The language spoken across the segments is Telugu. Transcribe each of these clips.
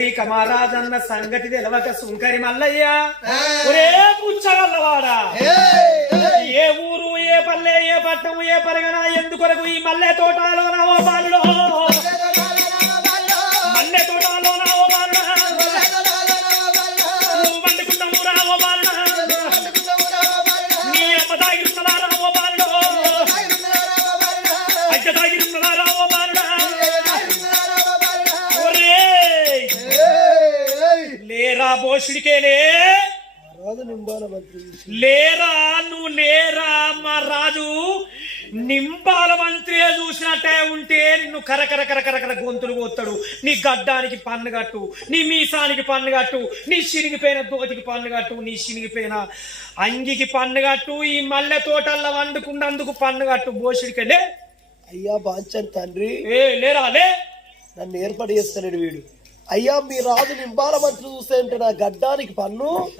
ఇక మహారాజన్న సంగతి తెలవక సుంకరి మల్లయ్య. ఒరే పుచ్చగల్లవాడా. ఏ ఊరు ఏ పల్లె ఏ పట్టణం ఏ పరగన ఎందుకొరకు ఈ మల్లె తోటలో నావో బాలులో? బోషుడికేలే మంత్రి. లేరా నువ్వు లేరా మా రాజు? నింబాల మంత్రి చూసినట్టే ఉంటే నిన్ను కరకర కరకర కర గొంతులు కోస్తాడు నీ గడ్డానికి పన్ను కట్టు నీ మీసానికి పన్ను కట్టు నీ చినిగిపోయిన దోతికి పన్ను కట్టు నీ చినిగిపోయిన అంగికి పన్ను కట్టు ఈ మల్లె తోటల్లో వండుకున్నందుకు పన్ను కట్టు. బోషుడికెళ్ళే అయ్యా బాంచన్ తండ్రి. ఏ లేరా లే. నన్ను ఏర్పాటు చేస్తాడు వీడు. అయ్యా మీ రాజు నింబాల మంత్రి చూస్తే అంటే నా గడ్డానికి పన్ను?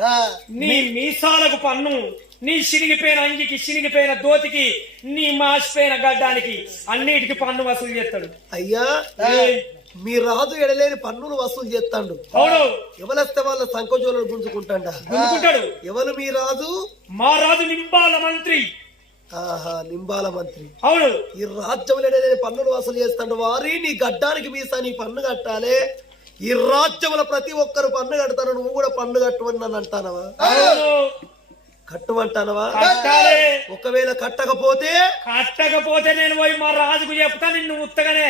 నీ మీసాలకు పన్ను. నీ చినిగిపోయిన అంగికి చినిగిపోయిన దోతికి నీ మాసిపోయిన గడ్డానికి అన్నిటికి పన్ను వసూలు చేస్తాడు. అయ్యా మీ రాజు ఎడలేని పన్నులు వసూలు చేస్తాడు. అవును. ఎవలస్తే వాళ్ళ సంకోచోలను గుంజుకుంటాడా? గుంజుకుంటాడు. ఎవరు మీ రాజు? మా రాజు నింబాల మంత్రి. ఆహా నింబాల మంత్రి. అవును. ఈ రాజ్యం ఎడలేని పన్నులు వసూలు చేస్తాడు. వారి నీ గడ్డానికి మీసా నీ పన్ను కట్టాలి. ఈ రాజ్యముల ప్రతి ఒక్కరు పన్ను కడతారు నువ్వు కూడా పన్ను కట్టమని నన్ను అంటానవా కట్టమంటానవా ఒకవేళ కట్టకపోతే కట్టకపోతే నేను పోయి మా రాజుకు చెప్తా నిన్ను ఉత్తగానే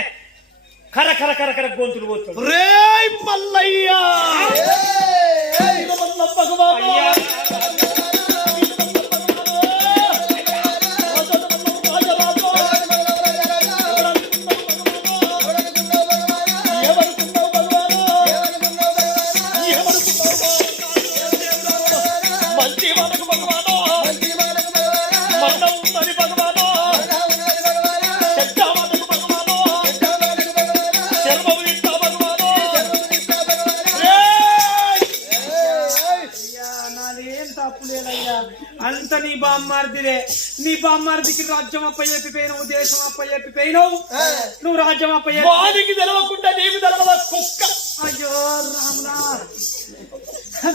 కర కర కర కర గొంతులు పోతాడు రే మల్లయ్య అయ్యా అంత నీ బామ్మార్దిరే. నీ బామ్మార్దికి రాజ్యం అప్ప చెప్పిపోయినావు దేశం అప్ప చెప్పిపోయినావు నువ్వు రాజ్యం అప్ప వానికి తెలవకుండా నీకు తెలవదా కుక్క? అయ్యో రాములా.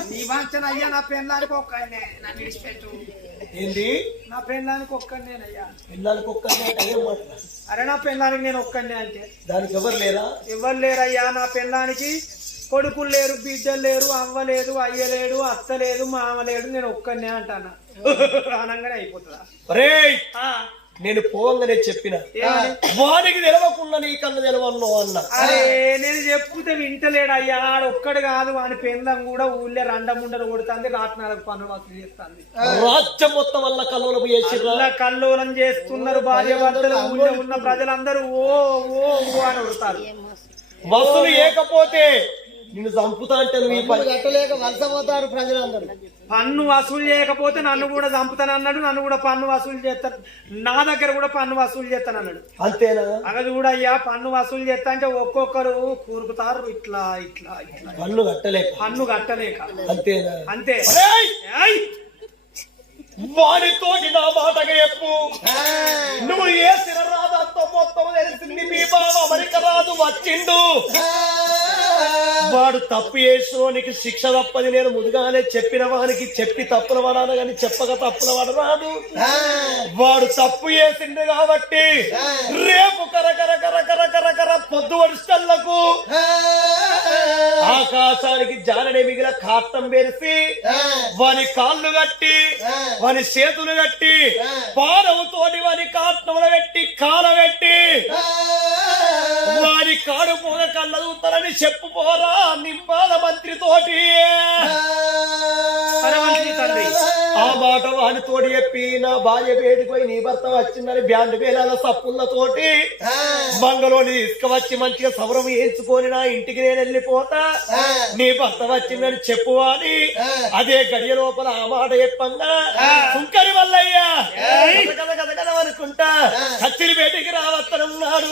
నీ వాంచన అయ్యా నా పెళ్ళానికి ఒక్కనే నన్ను విడిచిపెట్టు. ఏంది నా పెళ్ళానికి ఒక్కనేనయ్యా అదే మాట అరే నా పెళ్ళానికి నేను ఒక్కనే అంటే. దానికి ఎవరు లేరా? ఎవరు లేరయ్యా నా పెళ్ళానికి? కొడుకులు లేరు బిడ్డలు లేరు అవ్వ లేదు అయ్య లేడు అత్త లేదు మామ లేడు నేను ఒక్కనే అంటాను? అనగానే అయిపోతుందా? ఆ, నేను పోవంగానే చెప్పిన? వానికి తెలవకుండా నీ కన్ను తెలవను అన్న. అరే నేను చెప్తే వింటలేడు అయ్యా. ఒక్కడు కాదు వాని పెళ్ళం కూడా ఊళ్ళో రండముండలు కొడుతుంది రాట్నాలకు పనులు వసూలు చేస్తుంది. రాజ్యం మొత్తం వల్ల కల్లోలం అల్ల కల్లోలం చేస్తున్నారు భార్య భర్తలు ఊళ్ళో ఉన్న ప్రజలందరూ ఓ ఓ ఓ అని కొడతారు వసూలు ఏకపోతే నిన్ను చంపుతా అంటే నువ్వు ఈ పని కట్టలేక వలసపోతారు ప్రజలందరూ. పన్ను వసూలు చేయకపోతే నన్ను కూడా చంపుతాను అన్నాడు నన్ను కూడా పన్ను వసూలు చేస్తాను నా దగ్గర కూడా పన్ను వసూలు చేస్తాను అన్నాడు. అంతేనా? అగదు కూడా అయ్యా పన్ను వసూలు చేస్తా అంటే ఒక్కొక్కరు కూరుకుతారు ఇట్లా ఇట్లా ఇట్లా. పన్ను కట్టలేక. పన్ను కట్టలేక. అంతేనా? అంతే! ఏయ్! వానితోటి నా మాటగా చెప్పు. నువ్వు ఏ శిరరాదంతో మొత్తం తెలిసింది? మీ బావ అమెరిక రాజు వచ్చిండు. వాడు తప్పు చేసినోనికి శిక్ష తప్పది నేను ముందుగానే చెప్పిన వానికి చెప్పి తప్పుల పడాలి కానీ చెప్పక తప్పుల వాడు రాదు వాడు తప్పు చేసిండు కాబట్టి రేపు కర కర కర కర కర కర పొద్దు వడిస్తలకు ఆకాశానికి జాననే మిగిలిన కాట్టం వేసి వాని కాళ్ళు కట్టి వాని చేతులు కట్టి పాదముతోటి వాని కాట్నములు పెట్టి కాల పెట్టి వాని కాడు పోగ కళ్ళదుతారని చెప్పుకోరా నింబాల మంత్రి తోటి పరమంత్రి తండ్రి. ఆ మాట వాని తోటి చెప్పి నా భార్య వేడిపోయి నీ భర్త వచ్చిందని బ్యాండ్ వేలాల సప్పులతోటి మంగళోని తీసుకువచ్చి మంచిగా సవరం వేయించుకొని నా ఇంటికి నేను వెళ్ళిపోతా. నీ భర్త వచ్చిందని చెప్పు అని. అదే గడియ లోపల ఆ మాట చెప్పంగా. సుంకరి వల్లయ్యా కథ కథ కథ అనుకుంటా. కచ్చిరి బేటికి రావత్తనున్నాడు.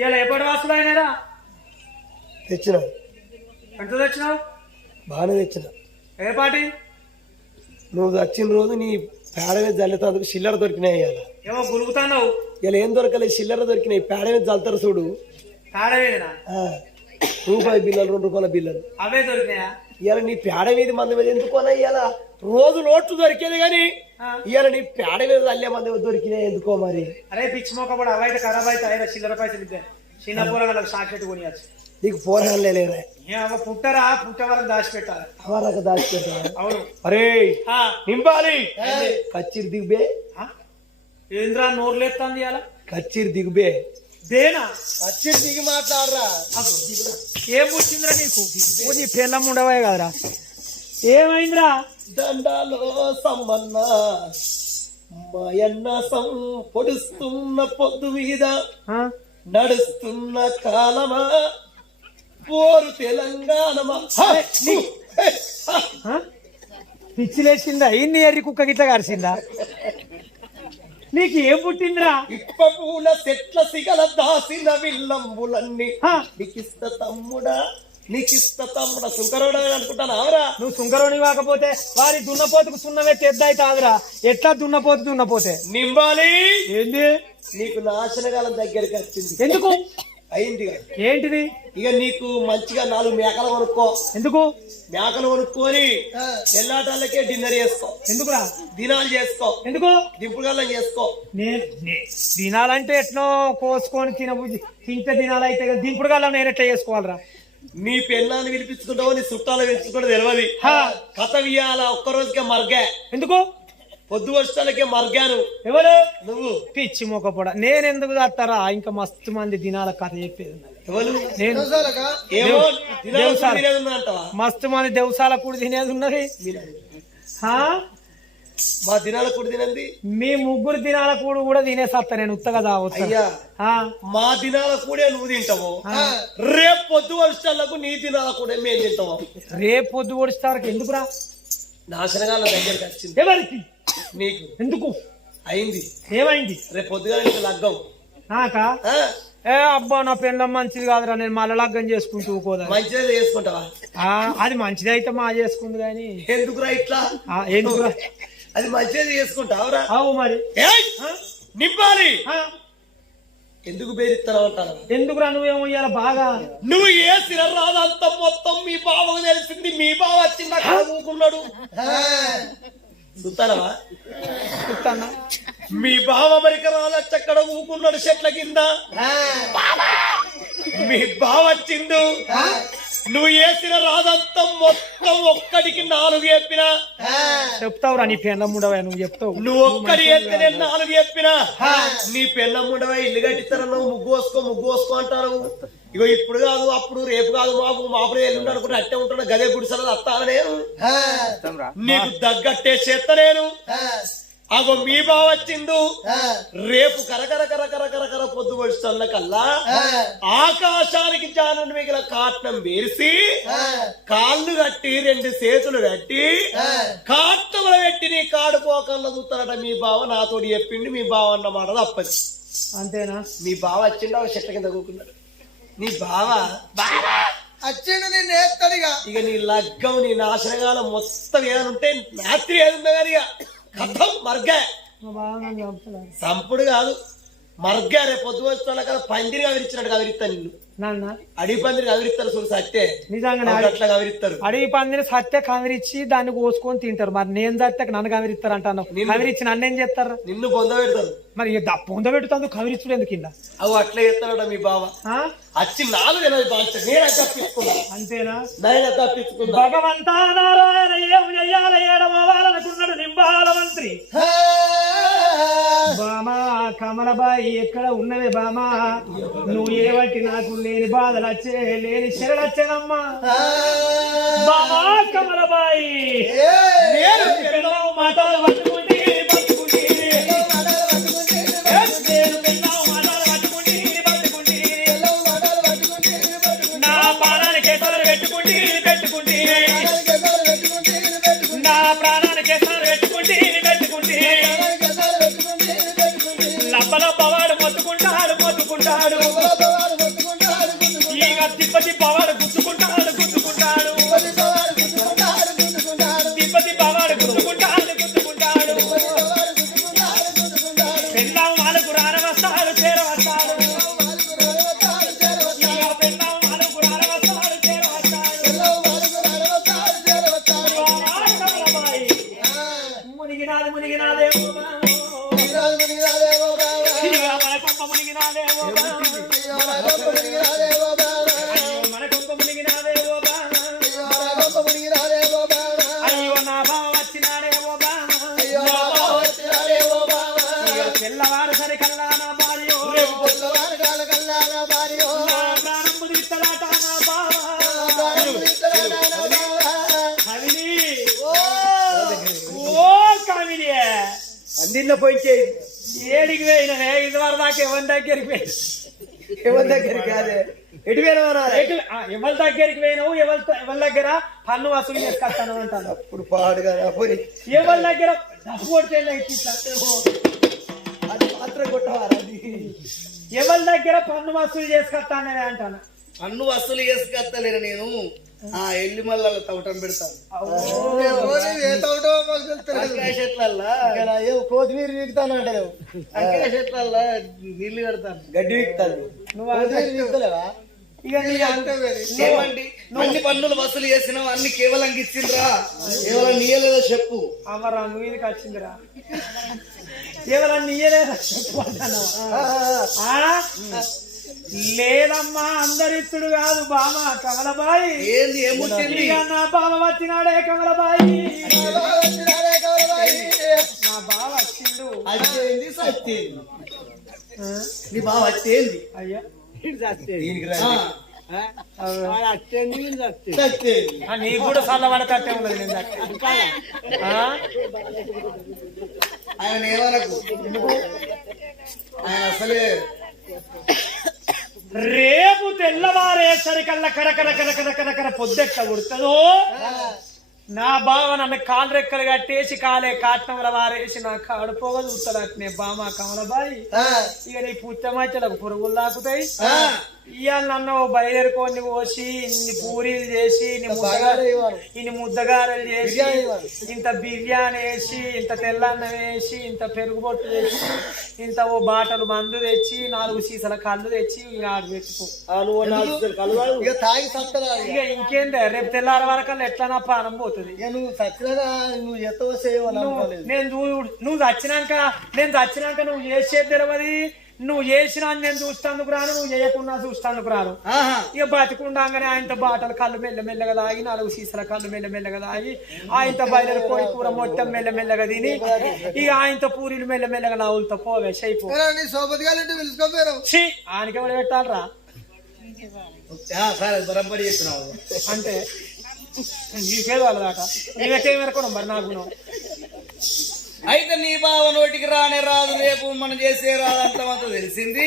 ఇలా ఎప్పటి వాసుడు అయినారా తెచ్చిన. ఎంత తెచ్చినావు? బాగానే తెచ్చిన. ఏ పాటి నువ్వు వచ్చిన రోజు నీ పేడ మీద జల్లుతందుకు చిల్లర దొరికినాయి ఇవాళ. ఏమో గురుకుతున్నావు ఇలా ఏం దొరకలేదు చిల్లర దొరికినాయి. పేడ మీద జల్లుతారు చూడు. ఆ, రూపాయి బిల్లలు రెండు రూపాయల బిల్లలు. అవే దొరికినాయా? ఇవాళ నీ పేడ మీద మంది మీద ఎందుకోనా ఇవాళ రోజు లోట్లు దొరికేది కానీ. ఇవాళ నీ పేడ మీద అల్లే మంది దొరికినాయి ఎందుకో మరి? అరే పిచ్చి మొక్క కూడా అవైతే ఖరాబ్ అయితే అయినా చిల్లర పైసలు ఇద్దే. చిన్న పూరగాళ్ళకి సాకెట్ కొనియచ్చు. నీకు లేరా ఏమో పుట్టరా? పుట్ట వరకు దాచిపెట్టాలి అవరాక దాచిపెట్టా అవును. అరే నింపాలి. కచ్చిరి దిగుబే. ఆ? ఏంద్రా నోరు లేస్తుంది అలా కచ్చిరి దిగుబే. దేనా వచ్చి దిగి మాట్లాడరా ఏం పుట్టిందిరా నీకు ఓ, నీ పెళ్ళం ఉండవే కదరా ఏమైందిరా దండాలో సమ్మన్న మాయన్న సం పొడుస్తున్న పొద్దు మీద ఆ? నడుస్తున్న కాలమా పోరు తెలంగాణమా హ! నీ! హే! హ! ఆ? పిచ్చి లేచిందా ఇన్ని ఎర్రి కుక్క గిట్ల కరిసిందా నీకు ఏం పుట్టిందిరా? ఇప్ప పూల చెట్ల సిగల దాసిన విల్లంబులన్నీ? నీకిస్త తమ్ముడా నీకిస్త తమ్ముడా. సుంకరుడా అనుకుంటాను నువ్వు సుంకరోని కాకపోతే వారి దున్నపోతుకు సున్నమే తెద్దాయి కాదురా. ఎట్లా దున్నపోతు దున్నపోతే? నింబాలి. ఏంది? నీకు నాశనకాలం దగ్గరికి వచ్చింది. ఎందుకు? అయింది ఏంటిది? ఇక నీకు మంచిగా నాలుగు మేకలు కొనుక్కో. ఎందుకు? మేకలు కొనుక్కొని తెల్లాటాలకే డిన్నర్ చేసుకో. ఎందుకురా? దినాలు చేసుకో. ఎందుకు? దింపుగల్లం చేసుకో. నేను తినాలంటే ఎట్నో కోసుకొని తినబుద్ధి తింటే తినాలైతే కదా. దింపుడు గల నేను ఎట్లా చేసుకోవాలరా? నీ పెళ్ళాన్ని వినిపించుకుంటావు నీ చుట్టాలు వినిపించుకుంటే తెలియదు. హా. కథ వియాల ఒక్క రోజుకే మర్గా. ఎందుకు? పొద్దు వర్షాలకే మర్గాను. ఎవరు? నువ్వు. పిచ్చి మొక్కపోడ నేను ఎందుకు తత్తారా ఇంకా మస్తు మంది దినాల కథ చెప్పేది ఎవరు? నేను. మస్తు మంది దేవసాల కూడి తినేది ఉన్నది. హా? మా దినాల కుడి తినంది? మీ ముగ్గురు దినాల కూడు కూడా తినేసత్తా. నేను ఉత్తగా ఆ, మా దినాల కూడే నువ్వు తింటావు? రేపు పొద్దు వర్షాలకు నీ దినాల కూడా మేము తింటాము రేపు పొద్దు పొడిస్తారు ఎందుకురా? నాశనగాల దగ్గరికి వచ్చింది. ఎవరికి? నీకు. ఎందుకు? అయింది. ఏమైంది? రేపు పొద్దుగా నీకు లగ్గం. నాకా? ఏ అబ్బా నా పెళ్ళం మంచిది కాదురా నేను మళ్ళా లగ్గం చేసుకుంటూ పోదా. మంచిగా చేసుకుంటావా? అది మంచిది అయితే మా చేసుకుంది కానీ ఎందుకురా ఇట్లా? ఆ, ఎందుకురా? అది మంచిగా చేసుకుంటావురా? అవు మరి? నింపాలి! ఎందుకు బేరిస్తావు అంటారు ఎందుకురా నువ్వేమో ఇవాళ బాగా? నువ్వు ఏ రాదంతా మొత్తం మీ బావకు తెలిసింది మీ బావ వచ్చిందా చదువుకున్నాడు చెప్తానా మీ బావ అమెరికా రాదచ్చక్కడ ఊకున్నాడు చెట్ల కింద. మీ బావ వచ్చిండు. నువ్వు వేసిన రాదంతా మొత్తం ఒక్కడికి నాలుగు చెప్పినా? చెప్తావురా నీ పెళ్ళం ఉండవా నువ్వు చెప్తావు. నువ్వు ఒక్కడి ఎత్తే నేను నాలుగు చెప్పినా? నీ పెళ్ళమ్ముండవా ఇల్లు కట్టిస్తారా నువ్వు ముగ్గు వేసుకో ముగ్గు వేసుకో అంటారు. ఇగో ఇప్పుడు కాదు అప్పుడు రేపు కాదు మాపు మాపుడు ఎల్లుండి అనుకుంటే అట్టే ఉంటాడు. గదే గుడిసెల అత్తాను నేను? నీకు తగ్గట్టే చేస్తా నేను. అగో మీ బావ వచ్చిండు. రేపు కరకర కరకర కరకర పొద్దు పొడిచల్ల కల్లా ఆకాశానికి జానుడు మిగిలిన కాట్నం వేసి కాళ్ళు కట్టి రెండు చేతులు కట్టి కాట్టములు పెట్టి నీ కాడు పోకల్లో చూస్తారట మీ బావ. నాతోటి చెప్పిండు మీ బావ అన్న మాట తప్పది. అంతేనా? మీ బావ వచ్చిండు ఆ చెట్ల కింద కూకున్నాడు. నీ బావ వచ్చిండు నేను ఇక. నీ లగ్గం నీ నాశనగాలం మొత్తం ఏదనుంటే రాత్రి ఏది ఉందో కానీ ఇక. కథం మర్గా? సంపుడు కాదు మర్గా. రేపు పొద్దు వచ్చిన కదా పందిరి కవిరిచ్చినట్టు కవిరిస్తాను నిన్ను. నాన్న? అడిగి పందిరి కవిరిస్తారు చూడు సత్తే. అవును, అట్లా కవిరిస్తారు అడవి పందిని సత్య కవిరిచ్చి దాన్ని కోసుకొని తింటారు. మరి నేను సత్య నన్ను కవిరిస్తారు అంటాను. కవిరిచ్చి నన్ను ఏం చేస్తారు? నిన్ను పొంద పెడతారు. మరి పొంద పెడుతుంది కవిరిచ్చుడు ఎందుకు కింద అవు అట్లా చేస్తాడు మీ బావ. ఆ? వచ్చి నాలుగు ఎనభై నేను తప్పించుకున్నా. అంతేనా? నేను తప్పించుకున్నా. భగవంతా నారాయణ ఏం చెయ్యాల? ఏడవాలనుకున్నాడు నింబాల. మంత్రి బామా కమలబాయి ఎక్కడ ఉన్నది బామా? నువ్వు ఏవట్టి నాకు లేని బాధలు వచ్చే లేని శరణొచ్చేనమ్మా బామా కమలబాయి. నేను మాటలు పట్టుకుంటే కొంప మునిగినాదేమో మన కొంప మునిగినాదేమో అయ్యో నా బావ వచ్చినాడేమో ఇక తెల్లవారు సరికల్లా నా భార్య. నా ప్రాణం ముదిరిస్తలాట నా బావ. కవిని. అన్నిట్లో పోయించేది ఏడికి పోయినవే ఇది దాకా ఎవరి దగ్గరికి పోయి ఎవరి దగ్గర కాదే? ఎటు పోయినా ఎటు- ఆ, ఎవరి దగ్గరికి పోయినావు? ఎవరి ఎవరి దగ్గర? పన్ను వసూలు చేసుకొస్తాను అంటాను. ఇప్పుడు పాడు కదా పోయి ఎవరి దగ్గర? డబ్బు కొడితే అది మాత్రం కొట్టవారు అది? ఎవరి దగ్గర పన్ను వసూలు చేసుకొస్తానే అంటాను. అన్ను వసూలు చేసుకొస్తలేను నేను. ఆ ఎల్లి మల్ల తవటం పెడతాను చెట్లల్లా? కొత్తిమీర వీకుతానంటే అంకాయ చెట్లల్లా నీళ్ళు కడతాను గడ్డి వీకుతాను నువ్వు నీ ఏమండి? అన్ని పన్నులు వసూలు చేసినావు అన్ని కేవలం ఇచ్చిండ్రా? కేవలం నీయలేదో చెప్పు. అమరా నువ్వు ఇది వచ్చిందిరా? ఎవరన్నా నీయలేదా చెప్పు అంటున్నావా? లేదమ్మా అందరిత్తుడు కాదు బామ కమలబాయి. ఏంది ఇక నా బావ వచ్చినాడే కమలబాయి. నా బావ వచ్చిండు. అచ్చేంది సత్యేంది నీ బావ అచ్చేంది? అయ్యా. నీకు కూడా చల్లబడతట్టే ఉన్నది నేను? ఆయన ఏమనకు? ఆయన అసలే రేపు తెల్లవారేసరికల్లా కరకర కరకర కరకర పొద్దెక్క కొడుతుందో? నా బావ నన్ను కాలు రెక్కలు కట్టేసి కాలే కాట్నముల వారేసి నా కాడు పోగ చూస్తాడు బామ కమలబాయి. ఇక నీ పుట్టమచ్చలకు పురుగులు లాకుతాయి. ఇవాళ నన్ను బయలుదేరుకొని కోసి ఇన్ని పూరీలు చేసి ఇన్ని ముద్దగారు ఇన్ని ముద్దగారలు చేసి ఇంత బిర్యానీ వేసి ఇంత తెల్లన్నం వేసి ఇంత పెరుగు బొట్టు తెచ్చి ఇంత ఓ బాటలు మందు తెచ్చి నాలుగు సీసాల కళ్ళు తెచ్చి ఆడు పెట్టుకో. ఇక తాగి సత్తరా ఇక? ఇంకేందే? రేపు తెల్లారి వరకు ఎట్లా నా ప్రాణం పోతుంది నువ్వు నేను నువ్వు చచ్చినాక నేను చచ్చినాక నువ్వు చేసేది తెలియదు నువ్వు చేసినా నేను చూస్తాందుకు రాను నువ్వు చేయకుండా చూస్తాందుకు రాను ఇక బతికుండాగానే ఆయనతో బాటలు కళ్ళు మెల్ల మెల్లగా తాగి నాలుగు సీసాల కళ్ళు మెల్ల మెల్లగా తాగి ఆయనతో బయలు కోడి కూర మొత్తం మెల్ల మెల్లగా తిని ఇక ఆయనతో పూరీలు మెల్ల మెల్లగా నవ్వులతో పోవే షైపో. నీ సోపతి గారు పిలుచుకోపోయారు. ఛీ ఆయనకి ఎవరు పెట్టాలరా? అంటే నీకేదో వాళ్ళదాట నీవెట్టే మెరకడం మరి నాకు. అయితే నీ బావ నోటికి రానే రాదు రేపు మనం చేసే రాదంతమంతా తెలిసింది.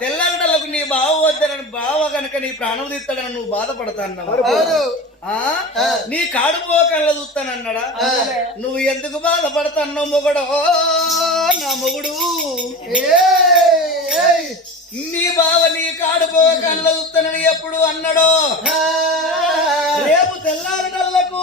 తెల్లంటలకు నీ బావ వద్దనని బావ కనుక నీ ప్రాణం తీస్తాడని నువ్వు బాధపడతాన్నావు? ఆ? నీ కాడు పోకళ్ళ చూస్తానన్నాడా? నువ్వు ఎందుకు బాధపడతాన్నావు మొగడు? నా మొగుడు. నీ బావ నీ కాడు పోకళ్ళ చూస్తానని ఎప్పుడు అన్నాడో? రేపు తెల్లారటల్లకు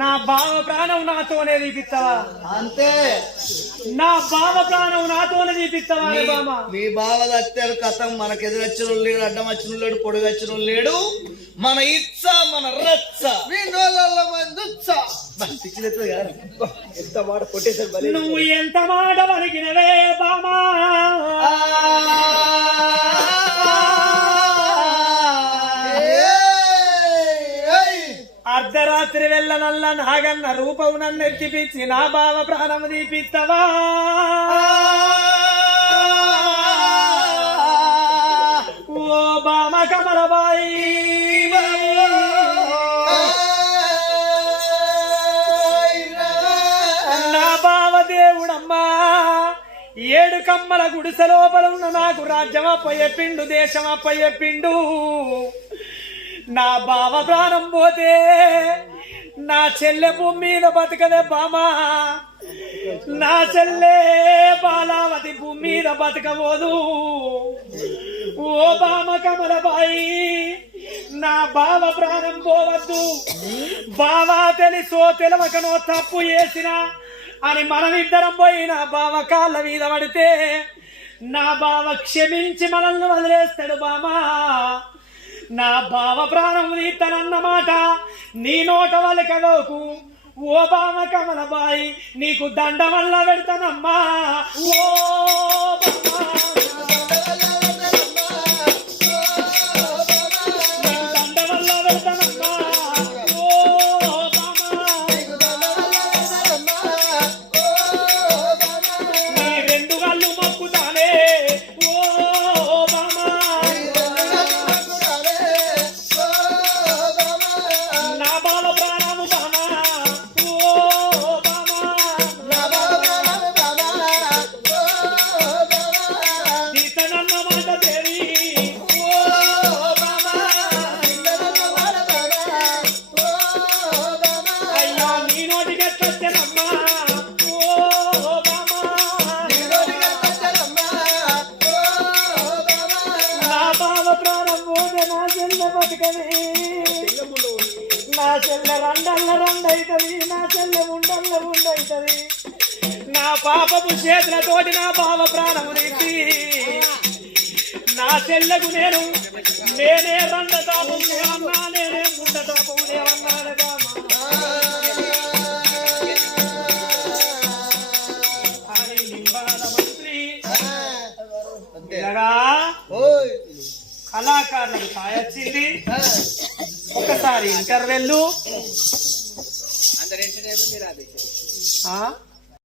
నా బావ ప్రాణం నాతోనే తీపిస్తావా అంతే. నా బావ ప్రాణం నాతోనే తీపిస్తావా రే బామ? మీ బావ దత్తారు కథం మనకు ఎదురొచ్చిన లేడు అడ్డం వచ్చిన లేడు పొడుగచ్చిన లేడు. మన ఇచ్చ మన రచ్చ. కాదు. ఎంత మాట కొట్టేసారు బలి నువ్వు ఎంత మాట పలికినవే బామా? అర్ధరాత్రి వెళ్ళ నల్ల నాగన్న రూపం నన్ను ఎత్తిపిచ్చి నా బావ ప్రాణము తీపిత్తవా ఓ బామ కమలబాయి! నా బావ దేవుడమ్మా! ఏడు కమ్మల గుడిసె లోపల ఉన్న నాకు రాజ్యం అప్పయ్యపిండు దేశం అప్పయ్యపిండు నా బావ ప్రాణం పోతే నా చెల్లె భూమి మీద బతకదే బామా. నా చెల్లె బాలావతి భూమి మీద బతకబోదు. ఓ బామ కమలబాయి నా బావ ప్రాణం పోవద్దు. బావా తెలుసో తెలవకనో తప్పు చేసిన అని మనమిద్దరం పోయి నా బావ కాళ్ళ మీద పడితే నా బావ క్షమించి మనల్ని వదిలేస్తాడు బామా. నా బావ ప్రాణం తీస్తానన్నమాట నీ నోట వలకలోకు ఓ బామ కమలబాయి నీకు దండ వల్ల పెడతానమ్మా. ఓ బామ. రెండైతది నా చెల్లె ఉండల్ల ఉండైతది నా పాపపు చేతులతోటి నా బావ ప్రాణము తీసి నా చెల్లెకు నేను నేనే రండ తాపం దేవన్నా నేనే ముండ తాపం ఇలాగా కళాకారులకు సాయొచ్చింది ఒకసారి ఇంటర్వెల్ అందరు ఎంటనే మీరు ఆదేశం ఆ